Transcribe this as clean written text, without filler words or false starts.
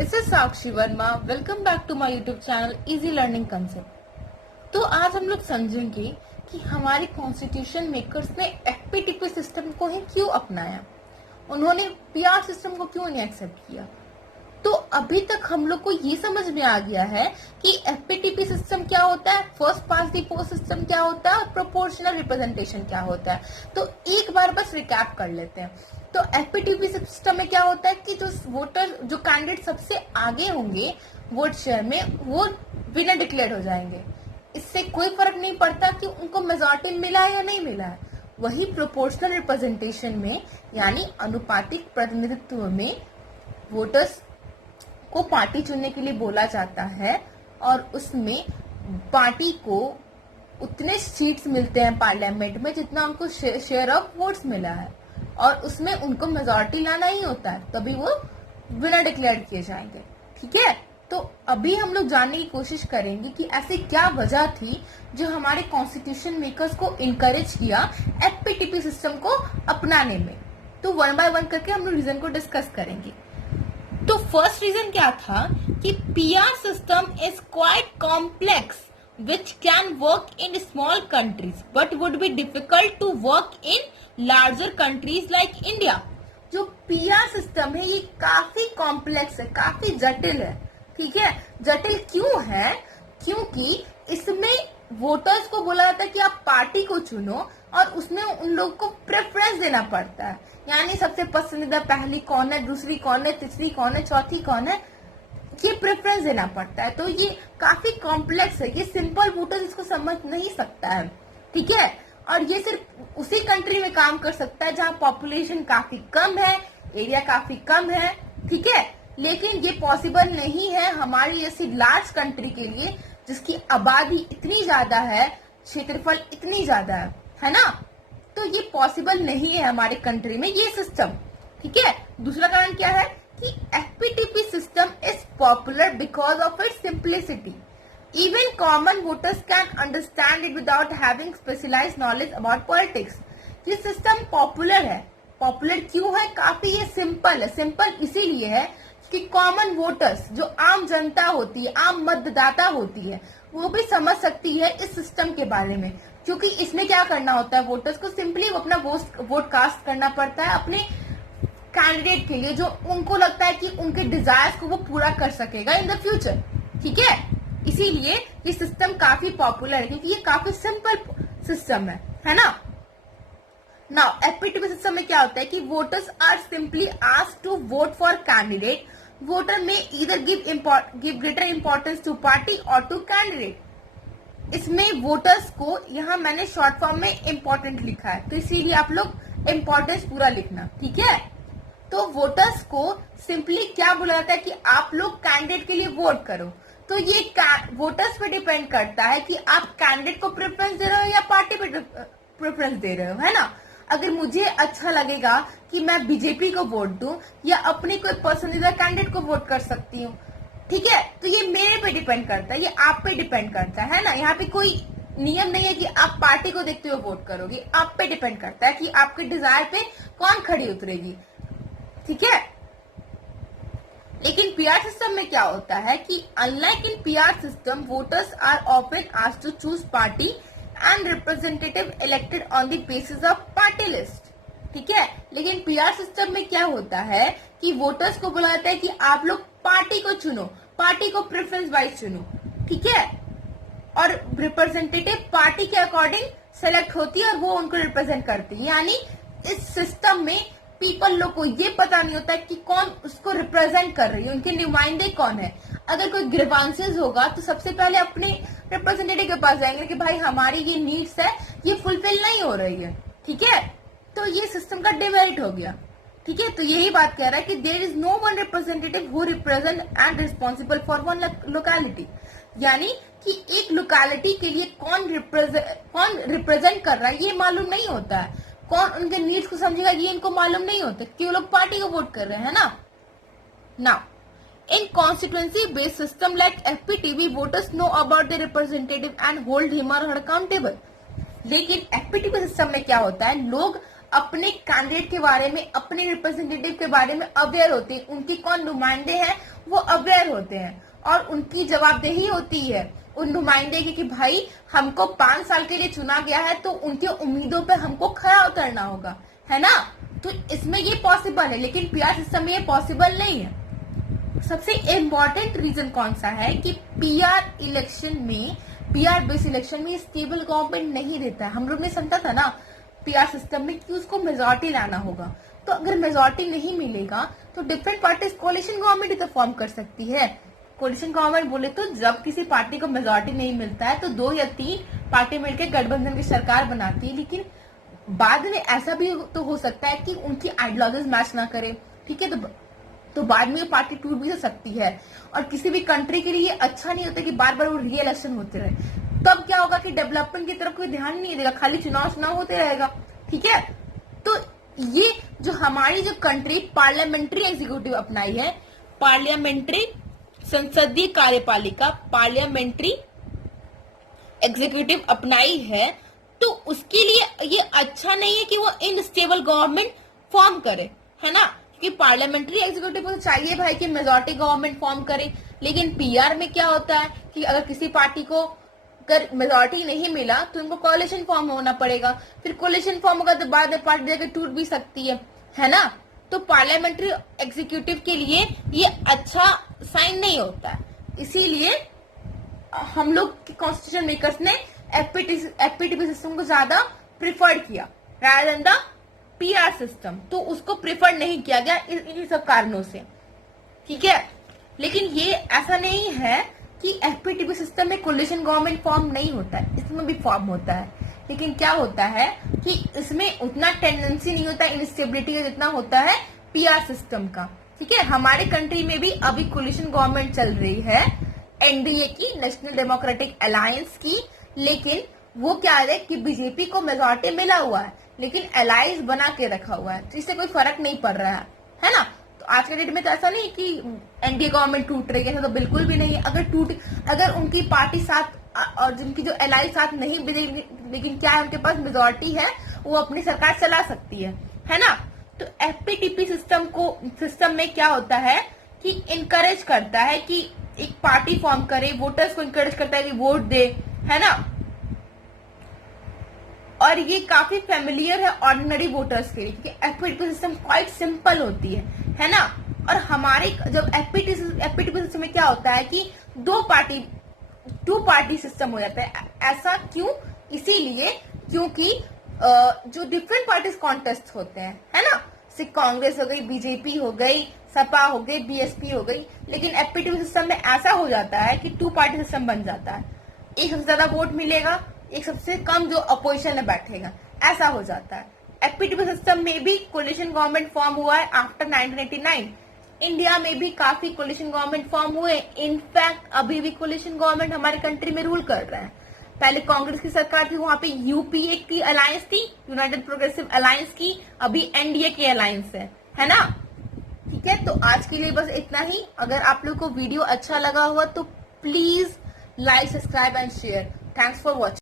This is Sakshi Verma. Welcome back to my YouTube channel easy learning concept. तो आज हम लोग समझेंगे कि हमारे कॉन्स्टिट्यूशन मेकर्स ने एफपीटीपी सिस्टम को ही क्यों अपनाया, उन्होंने पीआर सिस्टम को क्यों नहीं एक्सेप्ट किया। तो अभी तक हम लोग को ये समझ में आ गया है कि एफपीटीपी सिस्टम क्या होता है, first past the post system क्या होता है और प्रोपोर्शनल रिप्रेजेंटेशन क्या होता है। तो एक बार बस रिकैप कर लेते हैं। तो एफपीटीपी सिस्टम में क्या होता है कि जो कैंडिडेट सबसे आगे होंगे वोट शेयर में, वो विनर डिक्लेयर हो जाएंगे। इससे कोई फर्क नहीं पड़ता कि उनको मेजॉरिटी मिला है या नहीं मिला है। वही प्रोपोर्शनल रिप्रेजेंटेशन में यानी अनुपातिक प्रतिनिधित्व में वोटर्स को पार्टी चुनने के लिए बोला जाता है और उसमें पार्टी को उतने सीट्स मिलते हैं पार्लियामेंट में जितना उनको शेयर ऑफ वोट्स मिला है, और उसमें उनको मेजॉरिटी लाना ही होता है, तभी वो विनर डिक्लेयर किए जाएंगे। ठीक है, तो अभी हम लोग जानने की कोशिश करेंगे कि ऐसी क्या वजह थी जो हमारे कॉन्स्टिट्यूशन मेकर्स को इनकरेज किया एफपीटीपी सिस्टम को अपनाने में। तो वन बाय वन करके हम लोग रीजन को डिस्कस करेंगे। तो फर्स्ट रीजन क्या था कि PR system is quite complex which can work in small countries but would be difficult to work in larger countries like India. जो पीआर सिस्टम है ये काफी कॉम्प्लेक्स है, काफी जटिल है। ठीक है, जटिल क्यों है? क्योंकि इसमें वोटर्स को बोला जाता है कि आप पार्टी को चुनो और उसमें उन लोगों को प्रेफरेंस देना पड़ता है, यानी सबसे पसंदीदा पहली कौन है, दूसरी कौन है, तीसरी कौन है, चौथी कौन है, ये प्रेफरेंस देना पड़ता है। तो ये काफी कॉम्प्लेक्स है, ये सिंपल वोटर इसको समझ नहीं सकता है। ठीक है, और ये सिर्फ उसी कंट्री में काम कर सकता है जहाँ पॉपुलेशन काफी कम है, एरिया काफी कम है। ठीक है, लेकिन ये पॉसिबल नहीं है हमारी जैसी लार्ज कंट्री के लिए जिसकी आबादी इतनी ज्यादा है, क्षेत्रफल इतनी ज्यादा है ना। तो ये पॉसिबल नहीं है हमारे कंट्री में ये सिस्टम। ठीक है, दूसरा कारण क्या है कि FPTP system is popular because of its simplicity. Even common voters can understand it without having specialized knowledge about politics. ये सिस्टम पॉपुलर है। पॉपुलर क्यों है? काफी ये सिंपल है। सिंपल इसीलिए है कि कॉमन वोटर्स, जो आम जनता होती है, आम मतदाता होती है, वो भी समझ सकती है इस सिस्टम के बारे में। क्योंकि इसमें क्या करना होता है, वोटर्स को सिंपली अपना वोट कास्ट करना पड़ता है अपने कैंडिडेट के लिए जो उनको लगता है कि उनके डिजायर्स को वो पूरा कर सकेगा इन द फ्यूचर। ठीक है, इसीलिए ये सिस्टम काफी पॉपुलर है क्योंकि ये काफी सिंपल सिस्टम है ना। नाउ एफपीटीपी सिस्टम में क्या होता है कि voters are simply asked to vote for candidate. Voter में either give greater importance to party और टू कैंडिडेट। इसमें वोटर्स को, यहाँ मैंने शॉर्ट फॉर्म में इम्पोर्टेंट लिखा है तो इसीलिए आप लोग इम्पोर्टेंस पूरा लिखना। ठीक है, तो वोटर्स को सिंपली क्या बोला जाता है कि आप लोग कैंडिडेट के लिए वोट करो। तो ये वोटर्स पे डिपेंड करता है कि आप कैंडिडेट को प्रेफरेंस दे रहे हो या पार्टी पे प्रेफरेंस दे रहे हो, है ना। अगर मुझे अच्छा लगेगा कि मैं बीजेपी को वोट दूं या अपने कोई पसंदीदा कैंडिडेट को वोट कर सकती हूँ। ठीक है, तो ये मेरे पे डिपेंड करता है, ये आप पे डिपेंड करता है ना। यहाँ पे कोई नियम नहीं है कि आप पार्टी को देखते हुए वोट करोगे, आप पे डिपेंड करता है कि आपके डिजायर पे कौन खड़ी उतरेगी। ठीक है, लेकिन पीआर सिस्टम में क्या होता है कि unlike in PR system voters are often asked to choose party and representative elected on the basis of party list. ठीक है, लेकिन पीआर सिस्टम में क्या होता है कि वोटर्स को बोला जाता है कि आप लोग पार्टी को चुनो, पार्टी को प्रेफरेंस वाइज चुनो। ठीक है, और रिप्रेजेंटेटिव पार्टी के अकॉर्डिंग सेलेक्ट होती है और वो उनको रिप्रेजेंट करती है। यानी इस सिस्टम में पीपल लोग को ये पता नहीं होता है कि कौन उसको रिप्रेजेंट कर रही है, उनके नुमाइंदे कौन है। अगर कोई ग्रीवांसेस होगा तो सबसे पहले अपने रिप्रेजेंटेटिव के पास जाएंगे कि भाई हमारी ये नीड्स है, ये फुलफिल नहीं हो रही है। ठीक है, तो ये सिस्टम का डिमेरिट हो गया। ठीक है, तो यही बात कह रहा है कि there is no one representative who represent and responsible for one locality. यानी कि एक लोकेलिटी के लिए कौन रिप्रेजेंट कर रहा है ये मालूम नहीं होता है, कौन उनके नीड्स को समझेगा ये इनको मालूम नहीं होता, क्यों लोग पार्टी को वोट कर रहे हैं ना। Now in constituency based system like FPTV, voters know about the representative and hold him or her accountable. लेकिन एफपीटीपी सिस्टम में क्या होता है, लोग अपने कैंडिडेट के बारे में, अपने रिप्रेजेंटेटिव के बारे में अवेयर होते हैं, उनके कौन नुमाइंदे हैं वो अवेयर होते हैं, और उनकी जवाबदेही होती है उन नुमाइंदे की कि भाई हमको 5 साल के लिए चुना गया है तो उनके उम्मीदों पे हमको खरा उतरना होगा, है ना। तो इसमें ये पॉसिबल है, लेकिन पीआर सिस्टम में ये पॉसिबल नहीं है। सबसे इम्पोर्टेंट रीजन कौन सा है कि पीआर इलेक्शन में, पीआर बेस्ड इलेक्शन में स्टेबल गवर्नमेंट नहीं देता है। हम लोग ने समझा था ना पीआर सिस्टम में कि उसको मेजोरिटी लाना होगा, तो अगर मेजोरिटी नहीं मिलेगा तो डिफरेंट पार्टीज कोalition गवर्नमेंट ही तो फॉर्म कर सकती है। कोalition गवर्नमेंट बोले तो जब किसी पार्टी को मेजोरिटी नहीं मिलता है तो 2 या 3 पार्टी मिलकर गठबंधन की सरकार बनाती है, लेकिन बाद में ऐसा भी तो हो सकता है कि उनकी आइडियोलॉजीज मैच ना करे, ठीक है, तो बाद में ये पार्टी टूट भी सकती है। और किसी भी कंट्री के लिए ये अच्छा नहीं होता कि बार बार वो री इलेक्शन होते रहे, तब क्या होगा कि डेवलपमेंट की तरफ कोई ध्यान नहीं देगा, खाली चुनाव होते रहेगा, ठीक है। तो ये जो हमारी जो कंट्री पार्लियामेंट्री एग्जीक्यूटिव अपनाई है, पार्लियामेंट्री संसदीय कार्यपालिका, पार्लियामेंट्री एग्जीक्यूटिव अपनाई है, तो उसके लिए ये अच्छा नहीं है कि वो इनस्टेबल गवर्नमेंट फॉर्म करे, है ना। क्योंकि पार्लियामेंट्री एग्जीक्यूटिव को चाहिए भाई कि मेजोरिटी गवर्नमेंट फॉर्म करे, लेकिन पीआर में क्या होता है कि अगर किसी पार्टी को अगर मेजोरिटी नहीं मिला तो उनको कोalition फॉर्म होना पड़ेगा, फिर कोalition फॉर्म होगा तो बाद में पार्टी जाकर टूट भी सकती है ना। तो पार्लियामेंट्री एग्जीक्यूटिव के लिए ये अच्छा साइन नहीं होता है, इसीलिए हम लोग कॉन्स्टिट्यूशन मेकर्स ने एफपीटीपी सिस्टम को ज्यादा प्रिफर्ड किया rather than the PR system, तो उसको प्रिफर नहीं किया गया इन सब कारणों से, ठीक है। लेकिन ये ऐसा नहीं है कि एफपीटीपी सिस्टम में कोalition गवर्नमेंट फॉर्म नहीं होता है, इसमें भी फॉर्म होता है, लेकिन क्या होता है कि इसमें उतना टेंडेंसी नहीं होता इंस्टेबिलिटी का जितना होता है पीआर सिस्टम का, ठीक है। हमारे कंट्री में भी अभी कोalition गवर्नमेंट चल रही है एनडीए की, नेशनल डेमोक्रेटिक अलायंस की, लेकिन वो क्या है कि बीजेपी को मेजोरिटी मिला हुआ है लेकिन अलायंस बना के रखा हुआ है, तो इससे कोई फर्क नहीं पड़ रहा है ना। तो आज के डेट में तो ऐसा नहीं कि एनडीए गवर्नमेंट टूट रही है, ऐसा तो बिल्कुल भी नहीं है। अगर उनकी पार्टी साथ और जिनकी जो अलायंस साथ नहीं भी, लेकिन क्या है उनके पास मेजोरिटी है, वो अपनी सरकार चला सकती है ना। तो एफपीटीपी सिस्टम में क्या होता है कि इनकरेज करता है कि एक पार्टी फॉर्म करे, वोटर्स को इनकरेज करता है कि वोट दे, है ना। और ये काफी फेमिलियर है ऑर्डिनरी वोटर्स के लिए, क्योंकि एफपीटीपी सिस्टम क्वाइट सिंपल होती है ना। और हमारे जब एफपीटीपी सिस्टम में क्या होता है कि 2 पार्टी सिस्टम हो जाता है। ऐसा क्यों? इसीलिए क्योंकि जो डिफरेंट पार्टीज कॉन्टेस्ट होते हैं, है ना, सिर्फ कांग्रेस हो गई, बीजेपी हो गई, सपा हो गई, बीएसपी हो गई, लेकिन एफपीटीपी सिस्टम में ऐसा हो जाता है कि 2 पार्टी सिस्टम बन जाता है। एक सबसे ज्यादा वोट मिलेगा, एक सबसे कम जो अपोजिशन में बैठेगा, ऐसा हो जाता है। एफपीटीपी सिस्टम में भी कोalition गवर्नमेंट फॉर्म हुआ है आफ्टर 1989। इंडिया में भी काफी कोalition गवर्नमेंट फॉर्म हुए, इनफैक्ट अभी भी कोalition गवर्नमेंट हमारे कंट्री में रूल कर रहा है। पहले कांग्रेस की सरकार थी, वहां पे यूपीए की अलायंस थी, यूनाइटेड प्रोग्रेसिव अलायंस की, अभी एनडीए की अलायंस है ना। ठीक है, तो आज के लिए बस इतना ही। अगर आप लोग को वीडियो अच्छा लगा हुआ तो please like, subscribe and share. Thanks for watching.